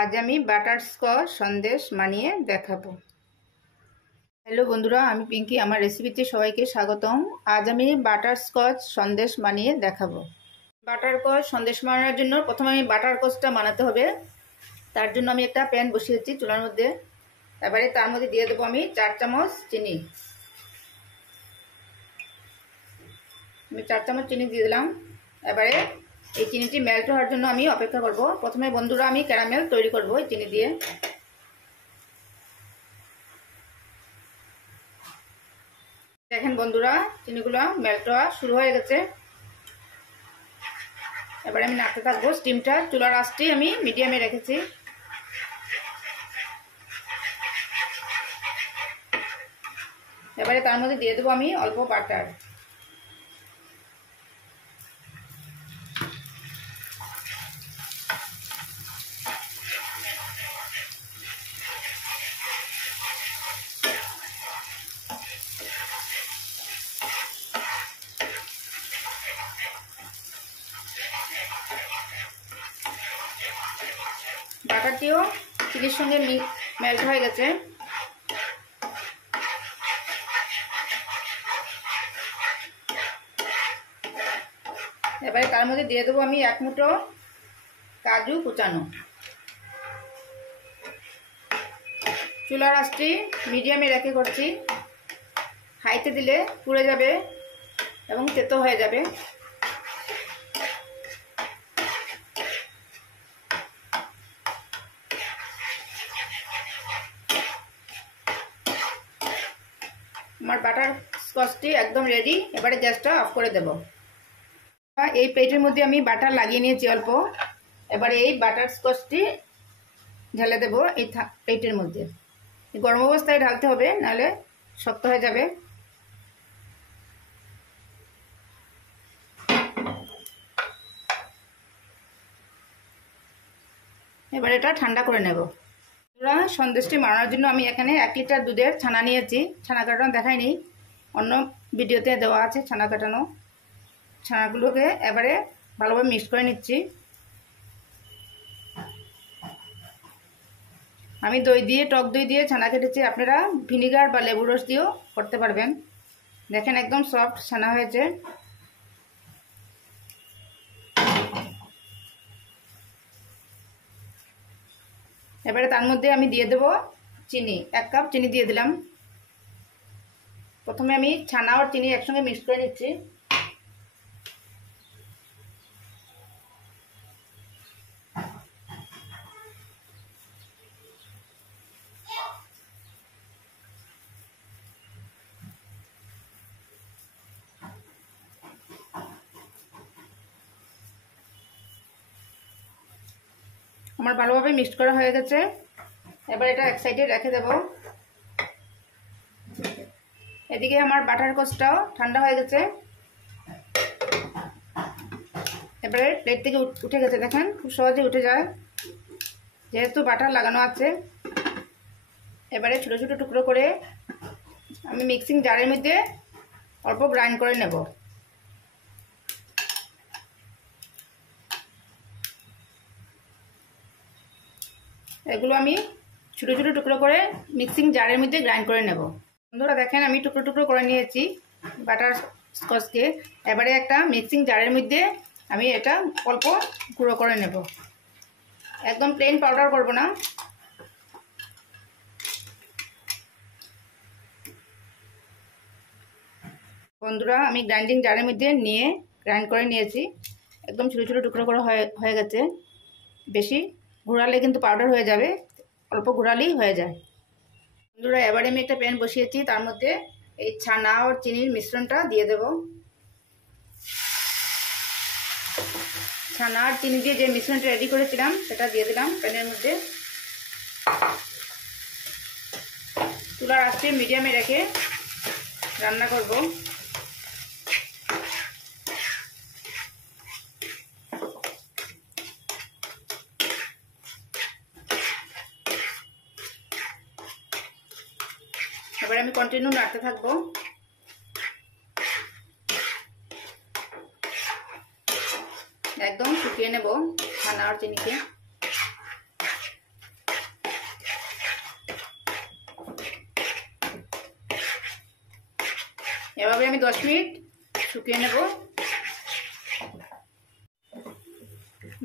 আজ আমি বাটারস্কচ সন্দেশ বানিয়ে দেখাবো। হ্যালো বন্ধুরা, আমি পিঙ্কি। আমার রেসিপিতে সবাইকে স্বাগতম। আজ আমি বাটারস্কচ সন্দেশ বানিয়ে দেখাবো। বাটারস্কচ সন্দেশ বানানোর জন্য প্রথমে আমি বাটারস্কচটা বানাতে হবে। তার জন্য আমি একটা প্যান বসিয়েছি চুলার মধ্যে। এবারে তার মধ্যে দিয়ে দেবো আমি 4 চামচ চিনি। আমি 4 চামচ চিনি দিয়ে দিলাম। এবারে এই চিনিটি মেল্ট হওয়ার জন্য আমি অপেক্ষা করব। প্রথমে বন্ধুরা আমি ক্যারামেল তৈরি করব এই চিনি দিয়ে। দেখেন বন্ধুরা, চিনিগুলো মেল্ট হওয়া শুরু হয়ে গেছে। এবারে আমি নাড়তে থাকবো। স্টিমটা চুলার আঁচটি আমি মিডিয়ামে রেখেছি। এবারে তার মধ্যে দিয়ে দেবো আমি অল্প বাটার। বাটারটিও চিনির সঙ্গে মেল্ট হয়ে গেছে। এবারে তার মধ্যে দিয়ে দেবো আমি 1 মুঠো কাজু কুচানো। চুলার আঁচটি মিডিয়ামে রেখে করছি। হাইতে দিলে পুড়ে যাবে এবং তেতো হয়ে যাবে। আমার বাটারস্কচটি একদম রেডি। এবারে গ্যাসটা অফ করে দেব। এই প্লেটের মধ্যে আমি বাটার লাগিয়ে নিয়েছি অল্প। এবারে এই বাটারস্কচটি ঢেলে দেব এই প্লেটের মধ্যে। গরম অবস্থায় ঢালতে হবে, নাহলে শক্ত হয়ে যাবে। এবার এটা ঠান্ডা করে নেব। সন্দেশটি বানানোর জন্য আমি এখানে 1 লিটার দুধের ছানা নিয়েছি। ছানা কাটানো দেখাইনি, অন্য ভিডিওতে দেওয়া আছে ছানা কাটানো। ছানাগুলোকে এবারে ভালোভাবে মিক্স করে নিচ্ছি। আমি টক দই দিয়ে ছানা কেটেছি। আপনারা ভিনিগার বা লেবু রস দিয়েও করতে পারবেন। দেখেন একদম সফট ছানা হয়েছে। এবারে তার মধ্যে আমি দিয়ে দেব চিনি। 1 কাপ চিনি দিয়ে দিলাম। প্রথমে আমি ছানা আর চিনি একসঙ্গে মিক্স করে নিচ্ছি। আমার ভালোভাবে মিক্স করা হয়ে গেছে। এবার এটা এক সাইডে রেখে দেব। এদিকে আমার বাটারস্কচটাও ঠান্ডা হয়ে গেছে। এবারে প্লেট থেকে উঠে গেছে। দেখেন খুব সহজে উঠে যায়, যেহেতু বাটার লাগানো আছে। এবারে ছোটো ছোটো টুকরো করে আমি মিক্সিং জারের মধ্যে অল্প গ্রাইন্ড করে নেব। এগুলো আমি ছোটো ছোটো টুকরো করে মিক্সিং জারের মধ্যে গ্রাইন্ড করে নেব। বন্ধুরা দেখেন আমি টুকরো টুকরো করে নিয়েছি বাটারস্কচকে। এবারে একটা মিক্সিং জারের মধ্যে আমি এটা অল্প গুঁড়ো করে নেব। একদম প্লেন পাউডার করব না। বন্ধুরা আমি গ্রাইন্ডিং জারের মধ্যে নিয়ে গ্রাইন্ড করে নিয়েছি। একদম ছোটো ছোটো টুকরো করে হয়ে গেছে। বেশি ঘোরালে কিন্তু পাউডার হয়ে যাবে, অল্প ঘোরালেই হয়ে যায়। বন্ধুরা এবারে আমি একটা প্যান বসিয়েছি। তার মধ্যে এই ছানা আর চিনির মিশ্রণটা দিয়ে দেব। ছানা আর চিনি দিয়ে যে মিশ্রণটা রেডি করেছিলাম সেটা দিয়ে দিলাম প্যানের মধ্যে। চুলার আঁচটি মিডিয়ামে রেখে রান্না করব। এবারে আমি কন্টিনিউ নাড়তে থাকবো। একদম শুকিয়ে নেব ছানা আর চিনিকে। এভাবে আমি 10 মিনিট শুকিয়ে নেব।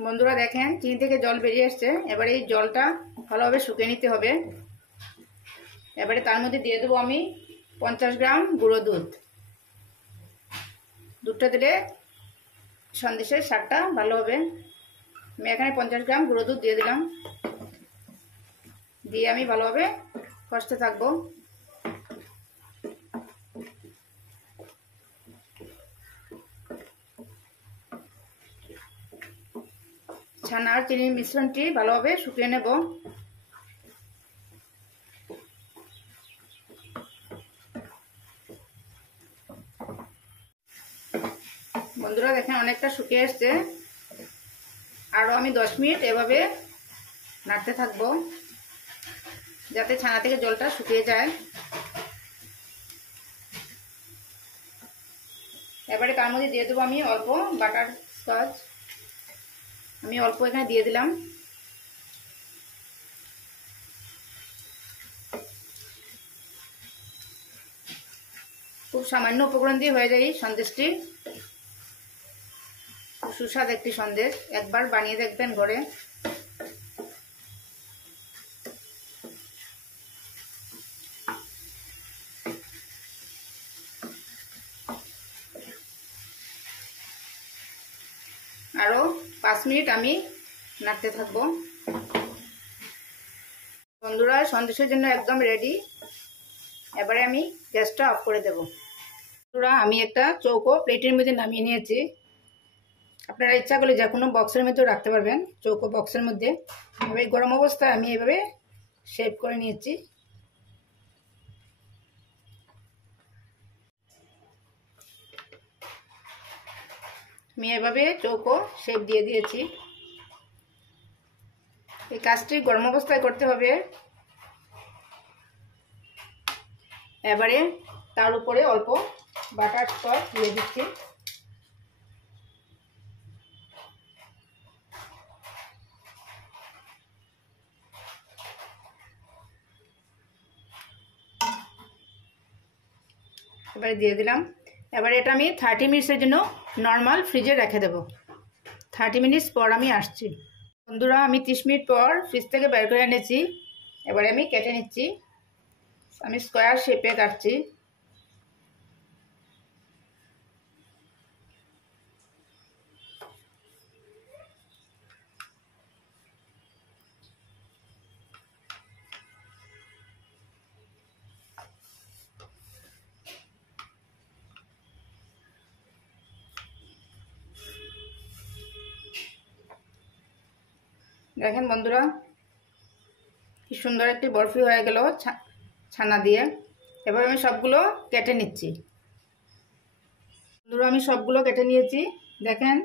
বন্ধুরা দেখেন চিনি থেকে জল বেরিয়ে আসছে। এবারে এই জলটা ভালোভাবে শুকিয়ে নিতে হবে। এবারে তার মধ্যে দিয়ে দেবো আমি 50 গ্রাম গুঁড়ো দুধ। দুধটা দিলে সন্দেশের স্বাদটা ভালো হবে। আমি এখানে 50 গ্রাম গুঁড়ো দুধ দিয়ে দিলাম। দিয়ে আমি ভালোভাবে কষতে থাকবো। ছানা আর চিনির মিশ্রণটি ভালোভাবে শুকিয়ে নেব। বন্ধুরা দেখেন অনেকটা শুকিয়ে এসছে। আরও আমি 10 মিনিট এভাবে নাড়তে থাকবো যাতে ছানা থেকে জলটা শুকিয়ে যায়। এবারে তার মধ্যে দিয়ে দেবো আমি অল্প বাটার স্কচ। আমি অল্প এখানে দিয়ে দিলাম। খুব সামান্য উপকরণ দিয়ে হয়ে যায় এই সন্দেশটি। সুস্বাদু একটি সন্দেশ, একবার বানিয়ে দেখবেন ঘরে। আরো 5 মিনিট আমি নাড়তে থাকবো। বন্ধুরা সন্দেশের জন্য একদম রেডি। এবারে আমি গ্যাসটা অফ করে দেব। বন্ধুরা আমি একটা চৌকো প্লেটের মধ্যে নামিয়ে নিয়েছি। আপনারা ইচ্ছা করলে যে কোনো বক্সের মধ্যেও রাখতে পারবেন। চৌকো বক্সের মধ্যে এভাবে গরম অবস্থায় আমি এভাবে শেপ করে নিয়েছি। আমি এভাবে চৌকো শেপ দিয়ে দিয়েছি। এই কাজটি গরম অবস্থায় করতে হবে। এবারে তার উপরে অল্প বাটার স্কচ দিয়ে দিচ্ছি। এবারে দিয়ে দিলাম। এবারে এটা আমি 30 মিনিটসের জন্য নর্মাল ফ্রিজে রেখে দেব। 30 মিনিটস পর আমি আসছি। বন্ধুরা আমি 30 মিনিট পর ফ্রিজ থেকে বের করে এনেছি। এবারে আমি কেটে নিচ্ছি। আমি স্কোয়ার শেপে কাটছি। দেখেন বন্ধুরা কি সুন্দর একটি বরফি হয়ে গেল ছানা দিয়ে। এবার আমি সবগুলো কেটে নিচ্ছি। বন্ধুরা আমি সবগুলো কেটে নিয়েছি। দেখেন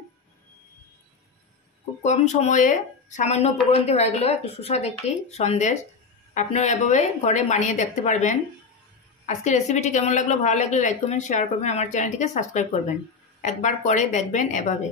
খুব কম সময়ে সামান্য উপকরণ দিয়ে হয়ে গেল একটি সুস্বাদু একটি সন্দেশ। আপনিও এভাবে ঘরে বানিয়ে দেখতে পারবেন। আজকের রেসিপিটি কেমন লাগলো, ভালো লাগলে লাইক কমেন্ট শেয়ার করবেন। আমার চ্যানেলটিকে সাবস্ক্রাইব করবেন। একবার করে দেখবেন এভাবে।